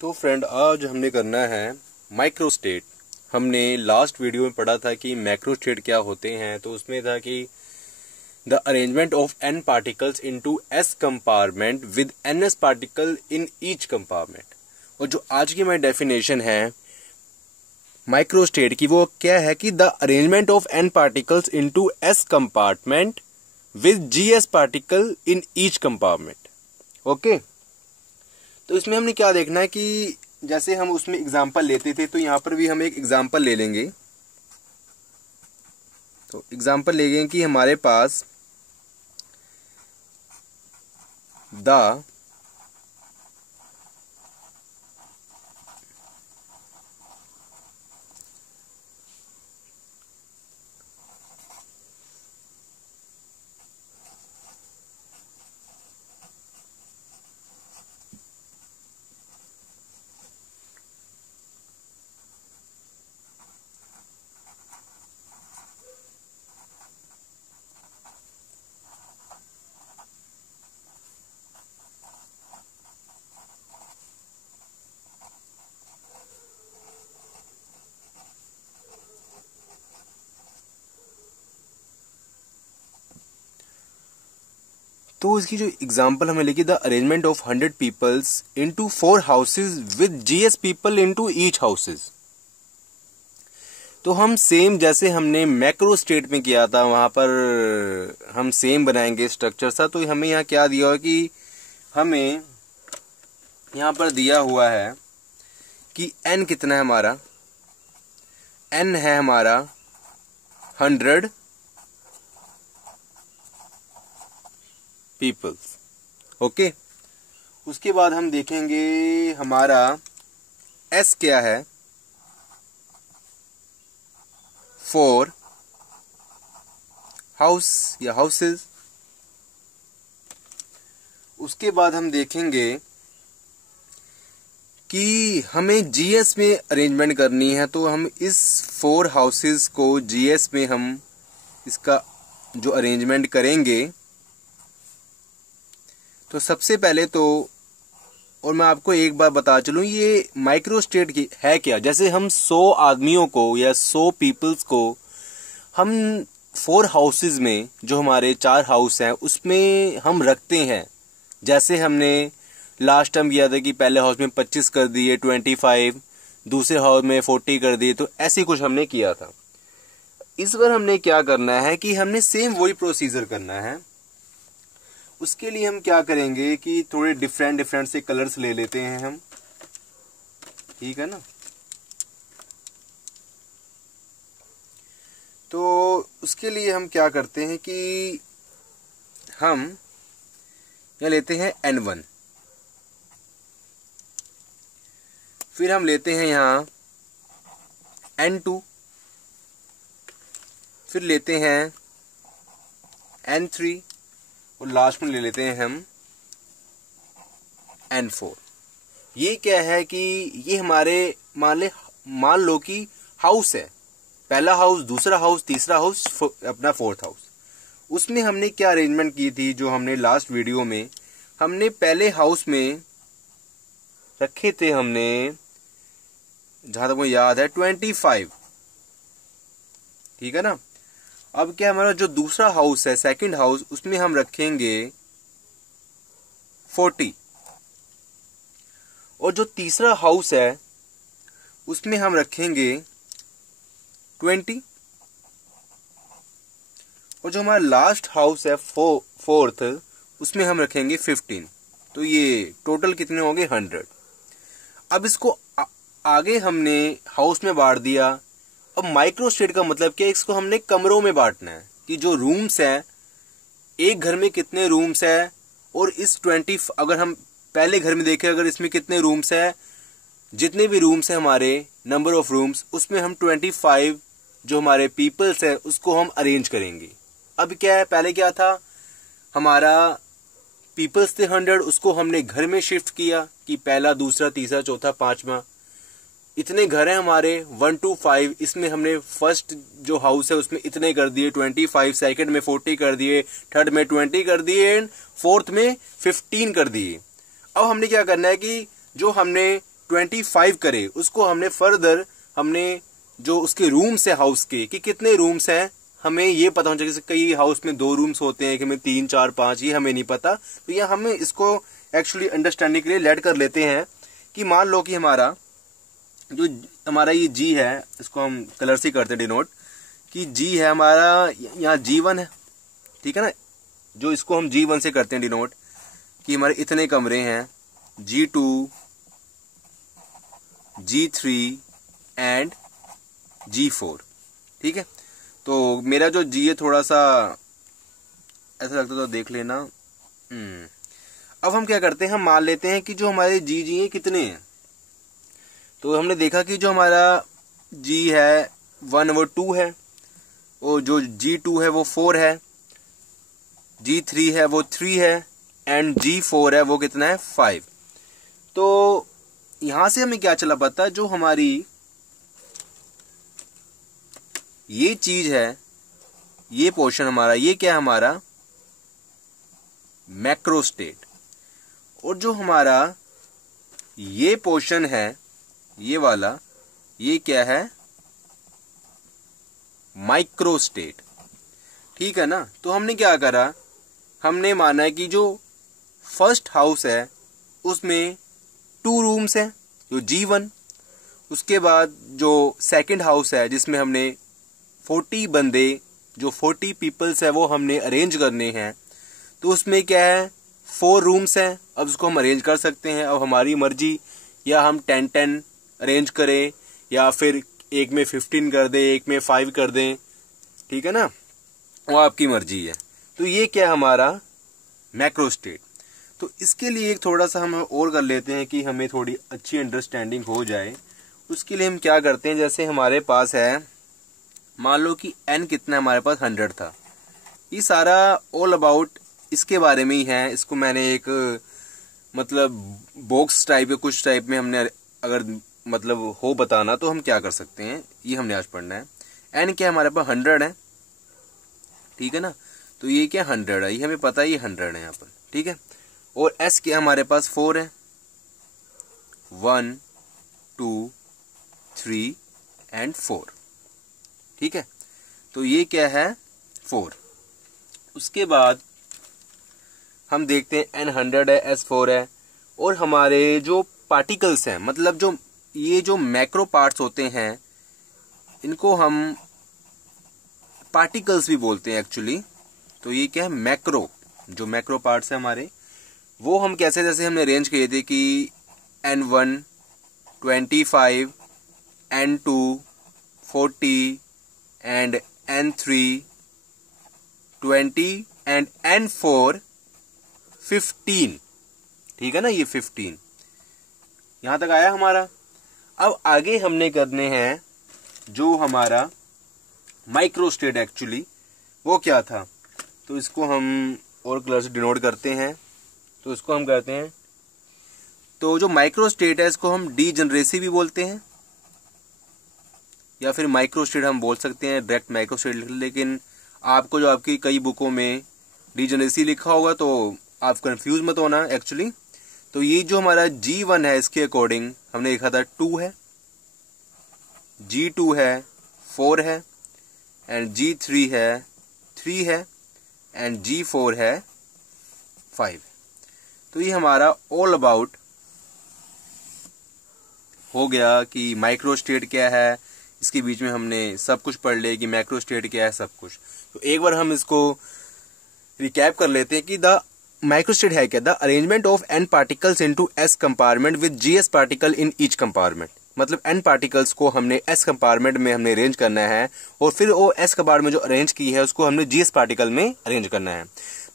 तो फ्रेंड, आज हमने करना है माइक्रो स्टेट। हमने लास्ट वीडियो में पढ़ा था कि मैक्रो स्टेट क्या होते हैं। तो उसमें था कि the arrangement of n particles into s compartment with ns particle in each compartment. और जो आज की हमारी डेफिनेशन है माइक्रो स्टेट की, वो क्या है कि the arrangement of n particles into s compartment with gs particle in each compartment. Okay, तो इसमें हमने क्या देखना है कि जैसे हम उसमें एग्जाम्पल लेते थे, तो यहां पर भी हम एक एग्जाम्पल ले लेंगे। तो एग्जाम्पल लेंगे कि हमारे पास द तो इसकी जो एग्जाम्पल हमें लिखी, the arrangement of 100 peoples into 4 houses with GS people into each houses. तो हम सेम जैसे हमने मैक्रो स्टेट में किया था, वहां पर हम सेम बनाएंगे स्ट्रक्चर सा। तो हमें यहाँ क्या दिया हुआ कि हमें यहाँ पर दिया हुआ है कि n कितना है हमारा, n है हमारा 100 पीपल्स। ओके, उसके बाद हम देखेंगे हमारा s क्या है, 4 हाउस या हाउसेस। उसके बाद हम देखेंगे कि हमें जीएस में अरेंजमेंट करनी है। तो हम इस 4 हाउसेस को जीएस में हम इसका जो अरेंजमेंट करेंगे, तो सबसे पहले तो, और मैं आपको एक बार बता चलूं, ये माइक्रो स्टेट की है क्या। जैसे हम 100 आदमियों को या 100 पीपल्स को हम 4 हाउसेज में, जो हमारे 4 हाउस हैं, उसमें हम रखते हैं। जैसे हमने लास्ट टाइम किया था कि पहले हाउस में 25 कर दिए, 25, दूसरे हाउस में 40 कर दिए। तो ऐसे कुछ हमने किया था। इस बार हमने क्या करना है कि हमने सेम वही प्रोसीजर करना है। उसके लिए हम क्या करेंगे कि थोड़े डिफरेंट से कलर्स ले लेते हैं हम, ठीक है ना। तो उसके लिए हम क्या करते हैं कि हम यहाँ लेते हैं N1, फिर हम लेते हैं यहाँ N2, फिर लेते हैं N3 और लास्ट में ले लेते हैं हम N4। ये क्या है कि ये हमारे मान लो कि हाउस है, पहला हाउस, दूसरा हाउस, तीसरा हाउस, अपना 4th हाउस। उसमें हमने क्या अरेंजमेंट की थी, जो हमने लास्ट वीडियो में हमने पहले हाउस में रखे थे, हमने जहां तक मुझे याद है 25, ठीक है ना। अब क्या हमारा जो दूसरा हाउस है, सेकंड हाउस, उसमें हम रखेंगे 40, और जो तीसरा हाउस है उसमें हम रखेंगे 20, और जो हमारा लास्ट हाउस है 4th, उसमें हम रखेंगे 15। तो ये टोटल कितने होंगे, 100। अब इसको आगे हमने हाउस में बांट दिया। अब माइक्रो स्टेट का मतलब क्या है, इसको हमने कमरों में बांटना है कि जो रूम्स हैं, एक घर में कितने रूम्स है, और इस 20, अगर हम पहले घर में देखें, अगर इसमें कितने रूम्स है, जितने भी रूम्स हैं हमारे, नंबर ऑफ रूम्स, उसमें हम 25 जो हमारे पीपल्स है उसको हम अरेंज करेंगे। अब क्या है, पहले क्या था, हमारा पीपल्स थे 100, उसको हमने घर में शिफ्ट किया कि पहला, दूसरा, तीसरा, चौथा, 5वां, इतने घर हैं हमारे 1 to 5। इसमें हमने फर्स्ट जो हाउस है उसमें इतने कर दिए 25, सेकंड में 40 कर दिए, थर्ड में 20 कर दिए, एंड फोर्थ में 15 कर दिए। अब हमने क्या करना है कि जो हमने 25 करे, उसको हमने फर्दर हमने जो उसके रूम्स है हाउस के कि कितने रूम्स हैं हमें ये पता होना चाहिए। जैसे कई हाउस में 2 रूम्स होते हैं कि हमें 3, 4, 5, ये हमें नहीं पता। तो ये हमें इसको एक्चुअली अंडरस्टैंडिंग के लिए लेट कर लेते हैं कि मान लो कि हमारा ये जी है, इसको हम कलर से करते हैं डिनोट कि जी है हमारा, यहाँ G1 है, ठीक है ना, जो इसको हम G1 से करते हैं डिनोट कि हमारे इतने कमरे हैं, G2, G3 एंड G4, ठीक है। तो मेरा जो G है थोड़ा सा ऐसा लगता तो देख लेना। अब हम क्या करते हैं, हम मान लेते हैं कि जो हमारे जी है कितने हैं। तो हमने देखा कि जो हमारा G है 1 वो 2 है, और जो G2 है वो 4 है, G3 है वो 3 है एंड G4 है वो कितना है 5। तो यहां से हमें क्या चला पता, जो हमारी ये चीज है, ये पोर्शन हमारा, ये क्या है हमारा मैक्रो स्टेट, और जो हमारा ये पोर्शन है ये वाला, ये क्या है माइक्रो स्टेट, ठीक है ना। तो हमने क्या करा, हमने माना है कि जो फर्स्ट हाउस है उसमें 2 रूम्स हैं जो G1, उसके बाद जो सेकंड हाउस है जिसमें हमने 40 बंदे, जो 40 पीपल्स है वो हमने अरेंज करने हैं, तो उसमें क्या है 4 रूम्स हैं। अब उसको हम अरेंज कर सकते हैं, अब हमारी मर्जी, या हम 10-10 अरेंज करें या फिर एक में 15 कर दें, एक में 5 कर दें, ठीक है ना, वो आपकी मर्जी है। तो ये क्या हमारा मैक्रो स्टेट। तो इसके लिए एक थोड़ा सा हम और कर लेते हैं कि हमें थोड़ी अच्छी अंडरस्टैंडिंग हो जाए। उसके लिए हम क्या करते हैं, जैसे हमारे पास है, मान लो कि n कितना है हमारे पास 100 था। ये सारा ऑल अबाउट इसके बारे में ही है। इसको मैंने एक मतलब बॉक्स टाइप या कुछ टाइप में हमने अगर मतलब हो बताना तो हम क्या कर सकते हैं, ये हमने आज पढ़ना है। n क्या हमारे पास 100 है, ठीक है ना, तो ये क्या 100 है, ये हमें पता है, ये 100 है यहाँ पर, ठीक है। और s क्या हमारे पास 4 है, 1, 2, 3 एंड 4, ठीक है। तो ये क्या है 4। उसके बाद हम देखते हैं n 100 है, s 4 है, और हमारे जो पार्टिकल्स हैं, मतलब जो ये जो मैक्रो पार्ट्स होते हैं इनको हम पार्टिकल्स भी बोलते हैं एक्चुअली। तो ये क्या है मैक्रो, जो मैक्रो पार्ट्स हैं हमारे, वो हम कैसे, जैसे हमने अरेंज किए थे कि n1 25, n2 40 and n3 20 and n4 15, ठीक है ना, ये 15 यहां तक आया हमारा। अब आगे हमने करने हैं जो हमारा माइक्रो स्टेट, एक्चुअली वो क्या था, तो इसको हम और कलर से डिनोट करते हैं। तो इसको हम कहते हैं, तो जो माइक्रो स्टेट है इसको हम डीजनरेसी भी बोलते हैं, या फिर माइक्रो स्टेट हम बोल सकते हैं, डायरेक्ट माइक्रो स्टेट। लेकिन आपको जो आपकी कई बुकों में डीजनरेसी लिखा होगा तो आप कंफ्यूज मत होना एक्चुअली। तो ये जो हमारा G1 है इसके अकॉर्डिंग हमने लिखा था 2 है, G2 है 4 है, एंड G3 है 3 है, एंड G4 है 5। तो ये हमारा ऑल अबाउट हो गया कि माइक्रो स्टेट क्या है। इसके बीच में हमने सब कुछ पढ़ लिया कि मैक्रो स्टेट क्या है, सब कुछ। तो एक बार हम इसको रिकैप कर लेते हैं कि द माइक्रो स्टेट है क्या, the arrangement of n particles into s compartment with gs particle in each compartment. मतलब n पार्टिकल्स को हमने s कंपार्टमेंट में हमने अरेंज करना है, और फिर वो s कंपार्टमेंट जो अरेंज की है उसको हमने gs पार्टिकल में अरेंज करना है।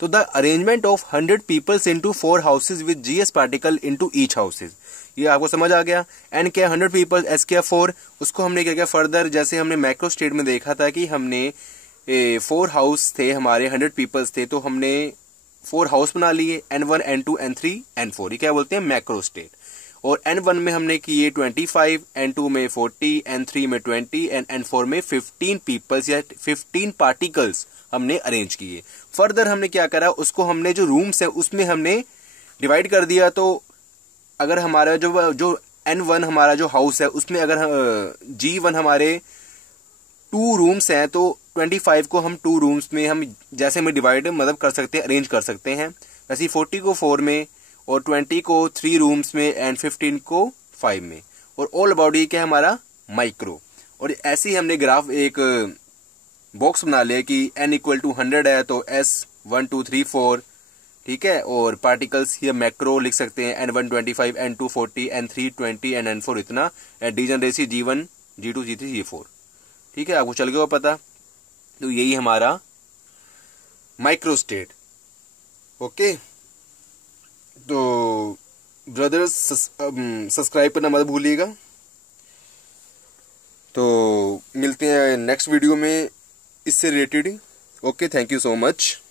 तो the arrangement of 100 peoples into 4 houses with gs particle into each houses, ये आपको समझ आ गया। n क्या 100 पीपल, s क्या 4, उसको हमने क्या किया फर्दर, जैसे हमने मैक्रो स्टेट में देखा था कि हमने 4 हाउस थे हमारे, 100 पीपल्स थे, तो हमने 4 हाउस बना लिए, n1 n2 n3 n4, ये क्या बोलते हैं मैक्रो स्टेट। और n1 में हमने किए 25, n2 में 40, n3 में 20 एंड n4 में 15 पीपल्स या 15 पार्टिकल्स हमने अरेंज किए। फर्दर हमने क्या करा, उसको हमने जो रूम्स है उसमें हमने डिवाइड कर दिया। तो अगर हमारा जो N1 हमारा जो हाउस है उसमें अगर G1 हमारे 2 रूम्स हैं तो 25 को हम 2 रूम्स में हम जैसे में डिवाइड मतलब कर सकते हैं, अरेंज कर सकते हैं। वैसे 40 को 4 में और 20 को 3 रूम्स में एंड 15 को 5 में। और ऑल अबाउट ये क्या है हमारा माइक्रो। और ऐसे ही हमने ग्राफ एक बॉक्स बना लिया कि n इक्वल टू 100 है तो S 1 2 3 4, ठीक है। और पार्टिकल्स ये मैक्रो लिख सकते हैं N1 25, N2 40, N3 20 and N4 इतना, and degeneracy G1 G2 G3 G4, ठीक है। आपको चल गया पता। तो यही हमारा माइक्रो स्टेट। ओके, तो ब्रदर्स सब्सक्राइब करना मत भूलिएगा। तो मिलते हैं नेक्स्ट वीडियो में इससे related. Okay, thank you so much.